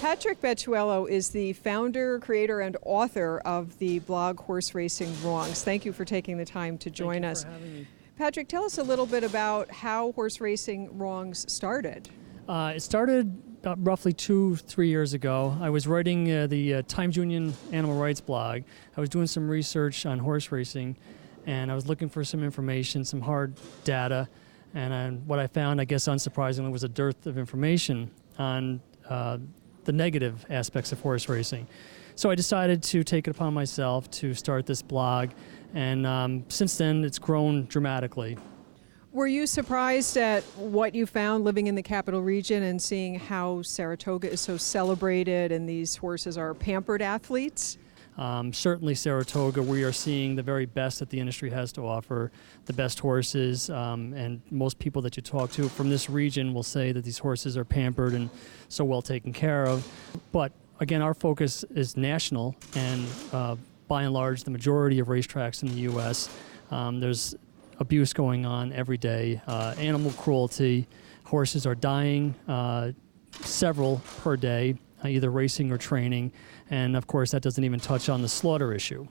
Patrick Battuello is the founder, creator, and author of the blog Horse Racing Wrongs. Thank you for taking the time to join us. Thank you for having me. Patrick, tell us a little bit about how Horse Racing Wrongs started. It started roughly 2-3 years ago. I was writing the Times Union Animal Rights blog. I was doing some research on horse racing, and I was looking for some information, some hard data, and what I found, I guess unsurprisingly, was a dearth of information on the negative aspects of horse racing. So I decided to take it upon myself to start this blog, and since then it's grown dramatically. Were you surprised at what you found living in the capital region and seeing how Saratoga is so celebrated and these horses are pampered athletes? Certainly Saratoga, we are seeing the very best that the industry has to offer, the best horses, and most people that you talk to from this region will say that these horses are pampered and so well taken care of. But again, our focus is national, and by and large, the majority of racetracks in the U.S., there's abuse going on every day, animal cruelty. Horses are dying, several per day, either racing or training, and of course that doesn't even touch on the slaughter issue.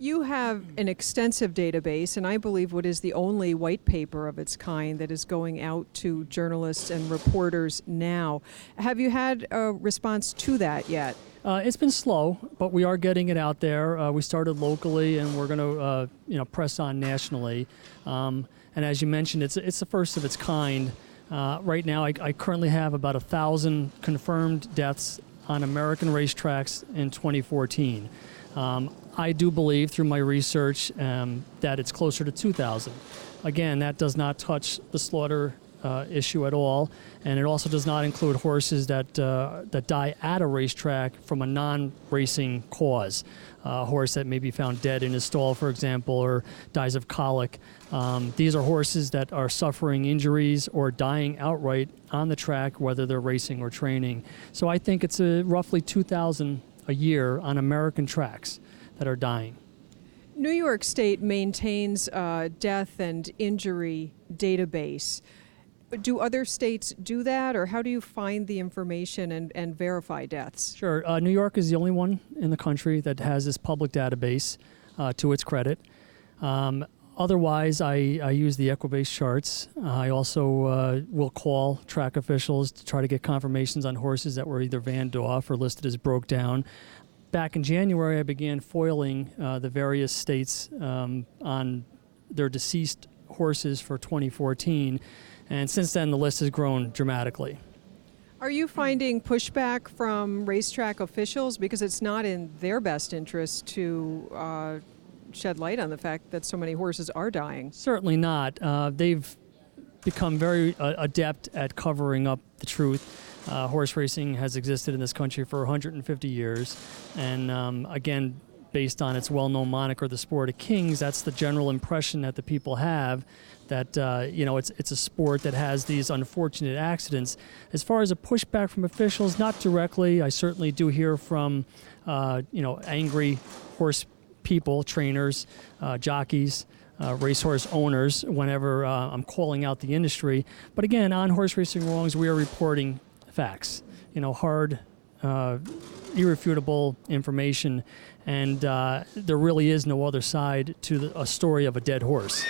You have an extensive database, and I believe what is the only white paper of its kind that is going out to journalists and reporters now. Have you had a response to that yet? It's been slow, but we are getting it out there. We started locally, and we're going to press on nationally. And as you mentioned, it's the first of its kind. Right now, I currently have about 1,000 confirmed deaths on American racetracks in 2014. I do believe through my research that it's closer to 2,000. Again, that does not touch the slaughter issue at all, and it also does not include horses that die at a racetrack from a non-racing cause. A horse that may be found dead in his stall, for example, or dies of colic. These are horses that are suffering injuries or dying outright on the track, whether they're racing or training. So I think it's roughly 2,000 a year on American tracks that are dying. New York State maintains a death and injury database. Do other states do that, or how do you find the information and verify deaths? Sure. New York is the only one in the country that has this public database, to its credit. Otherwise, I use the Equibase charts. I also will call track officials to try to get confirmations on horses that were either vanned off or listed as broke down. Back in January, I began foiling the various states on their deceased horses for 2014. And since then, the list has grown dramatically. Are you finding pushback from racetrack officials because it's not in their best interest to shed light on the fact that so many horses are dying? Certainly not. They've become very adept at covering up the truth. Horse racing has existed in this country for 150 years. And again, based on its well-known moniker, the Sport of Kings, that's the general impression that the people have, that it's a sport that has these unfortunate accidents. As far as a pushback from officials, not directly. I certainly do hear from angry horse people, trainers, jockeys, racehorse owners whenever I'm calling out the industry. But again, on Horse Racing Wrongs, we are reporting facts, hard, irrefutable information, and there really is no other side to a story of a dead horse.